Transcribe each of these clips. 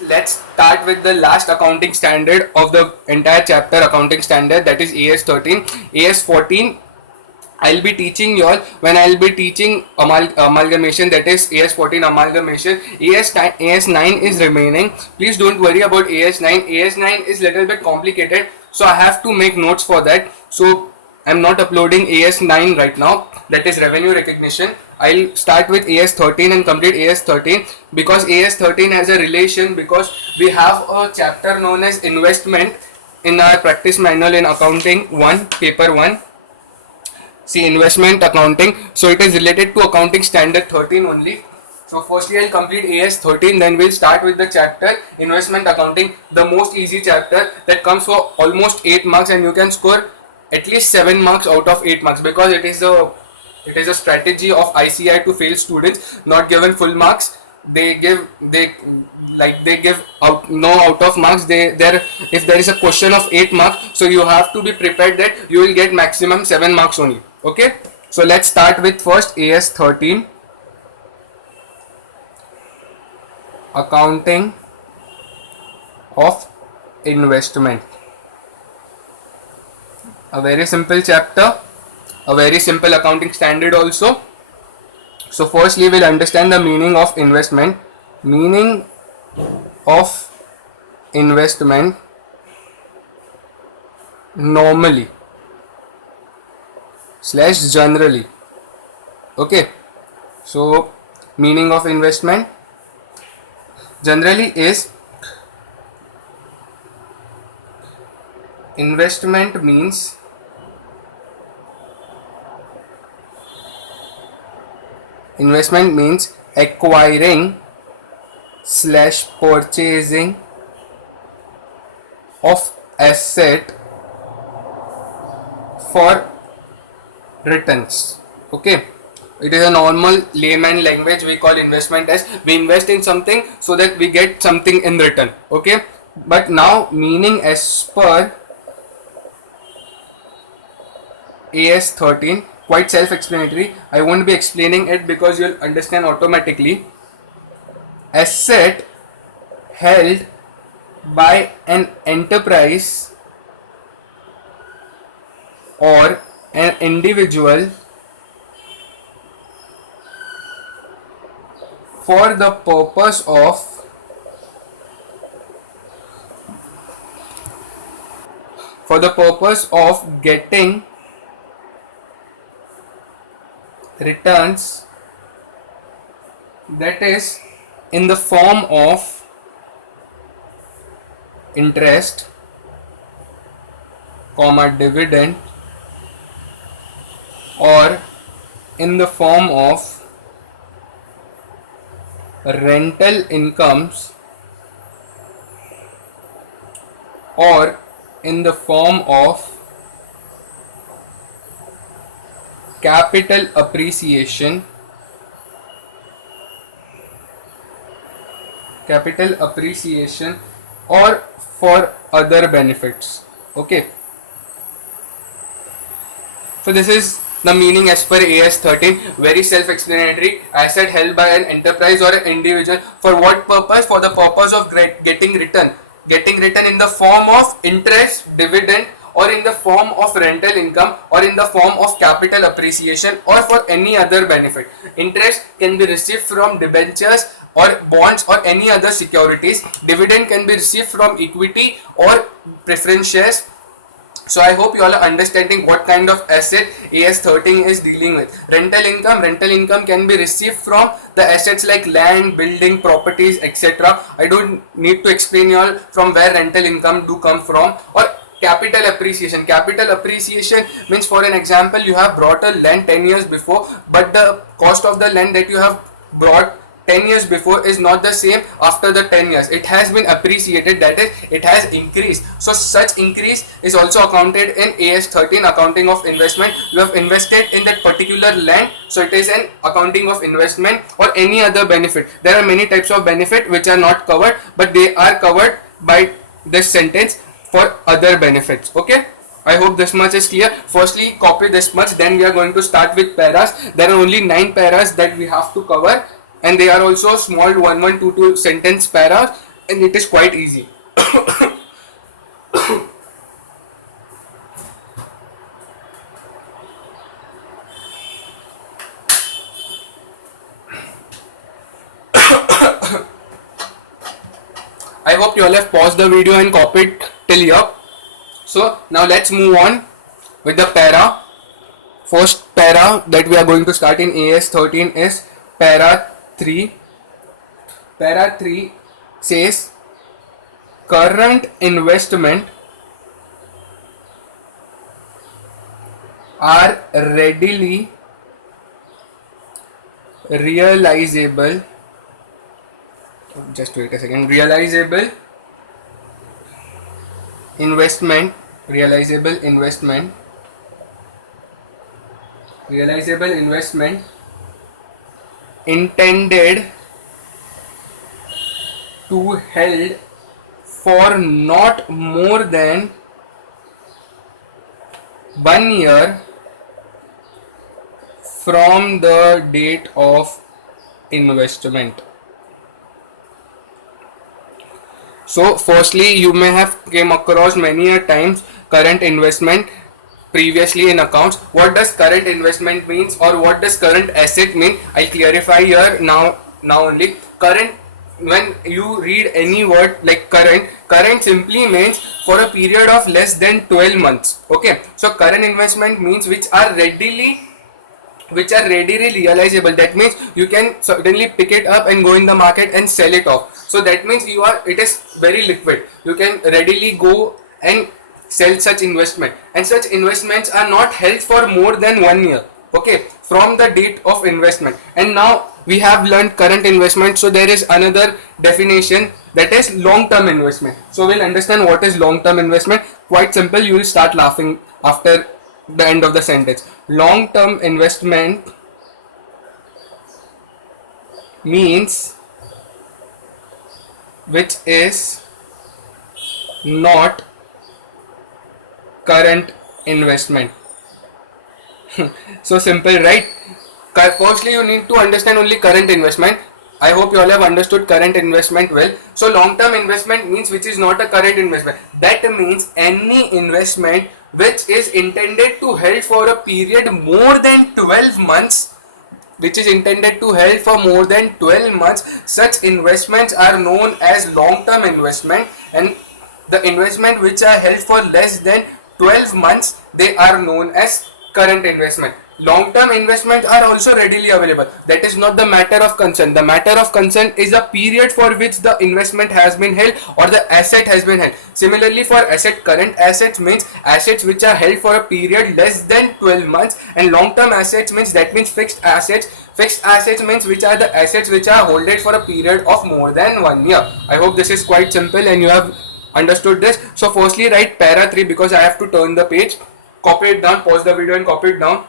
Let's start with the last accounting standard of the entire chapter, accounting standard, that is AS-13. AS-14 I'll be teaching you all when I'll be teaching amalgamation, that is AS-14 amalgamation. AS-9 is remaining. Please don't worry about AS-9. AS-9 is little bit complicated, so I have to make notes for that. So I'm not uploading AS-9 right now, that is revenue recognition. I'll start with AS-13 and complete AS-13 because AS-13 has a relation, because we have a chapter known as investment in our practice manual in accounting 1, paper 1. See, investment accounting, so it is related to accounting standard 13 only. So firstly I'll complete AS-13, then we'll start with the chapter investment accounting, the most easy chapter that comes for almost 8 marks, and you can score at least 7 marks out of 8 marks, because it is a strategy of ICI to fail students, not given full marks. They give out of marks. If there is a question of 8 marks, so you have to be prepared that you will get maximum 7 marks only. Okay, so let's start with first AS-13 accounting of investment. A very simple chapter, a very simple accounting standard also. So firstly we'll understand the meaning of investment. Meaning of investment normally / generally. Okay, so meaning of investment generally is investment means acquiring / purchasing of asset for returns. Okay, it is a normal layman language. We call investment as we invest in something so that we get something in return. Okay, but now meaning as per AS-13, quite self-explanatory. I won't be explaining it because you'll understand automatically. Asset held by an enterprise or an individual for the purpose of getting returns, that is in the form of interest, dividend, or in the form of rental incomes, or in the form of capital appreciation, or for other benefits. Okay, so this is the meaning as per AS-13, very self-explanatory. Asset held by an enterprise or an individual for what purpose? For the purpose of getting return in the form of interest, dividend, or in the form of rental income, or in the form of capital appreciation, or for any other benefit. Interest can be received from debentures or bonds or any other securities. Dividend can be received from equity or preference shares. So I hope you all are understanding what kind of asset AS-13 is dealing with. Rental income can be received from the assets like land, building, properties, etc. I don't need to explain you all from where rental income do come from. Or capital appreciation means, for an example, you have brought a land 10 years before, but the cost of the land that you have brought 10 years before is not the same after the 10 years. It has been appreciated, that is, it has increased. So such increase is also accounted in AS-13 accounting of investment. You have invested in that particular land, so it is an accounting of investment. Or any other benefit. There are many types of benefit which are not covered, but they are covered by this sentence, for other benefits. Okay, I hope this much is clear. Firstly, copy this much, then we are going to start with paras. There are only 9 paras that we have to cover, and they are also small 1, 1, 2, 2 sentence paras. and it is quite easy. I hope you all have paused the video and copied till here. So now let's move on with the para. First para that we are going to start in AS-13 is para 3. Para 3 says current investment are readily realizable. Just wait a second. Realizable investment intended to held for not more than 1 year from the date of investment. So firstly, you may have came across many a times current investment previously in accounts. What does current investment means, or what does current asset mean? I'll clarify here now only. Current, when you read any word like current simply means for a period of less than 12 months. Okay, so current investment means which are readily realizable. That means you can suddenly pick it up and go in the market and sell it off. So that means it is very liquid. You can readily go and sell such investment, and such investments are not held for more than 1 year, okay, from the date of investment. And now we have learned current investment, so there is another definition, that is long term investment. So we'll understand what is long term investment. Quite simple, you will start laughing after the end of the sentence. Long term investment means which is not current investment. So simple, right? Firstly, you need to understand only current investment. I hope you all have understood current investment well. So long term investment means which is not a current investment. That means any investment which is intended to held for a period more than 12 months, such investments are known as long term investment. And the investment which are held for less than 12 months, they are known as current investment. Long term investments are also readily available. That is not the matter of concern. The matter of concern is a period for which the investment has been held or the asset has been held. Similarly, for asset, current assets means assets which are held for a period less than 12 months, and long term assets means fixed assets. Fixed assets means which are the assets which are holded for a period of more than 1 year. I hope this is quite simple and you have understood this. So firstly, write para 3 because I have to turn the page. Copy it down, pause the video and copy it down.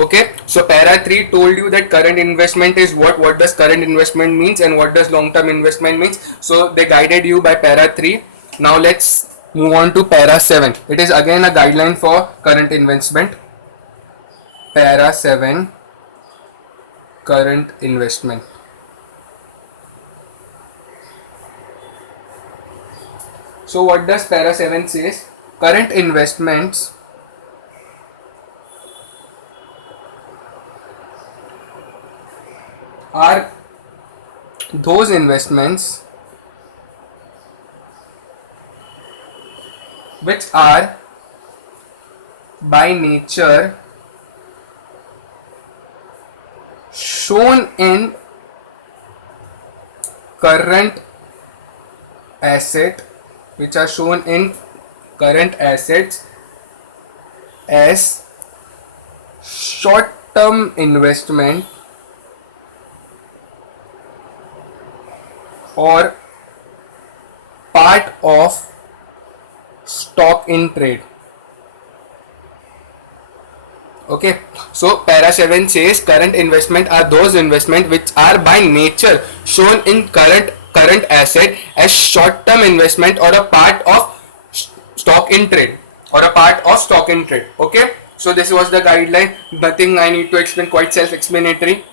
Okay, so para 3 told you that current investment is what does current investment means and what does long term investment means. So they guided you by para 3. Now let's move on to para 7. It is again a guideline for current investment. Para 7, current investment. So what does para 7 says? Current investments are those investments which are by nature shown in current asset, as short term investment or part of stock in trade. Okay, so para 7 says current investment are those investment which are by nature shown in current asset as short term investment or a part of stock in trade or a part of stock in trade. Okay, so this was the guideline, nothing I need to explain, quite self explanatory.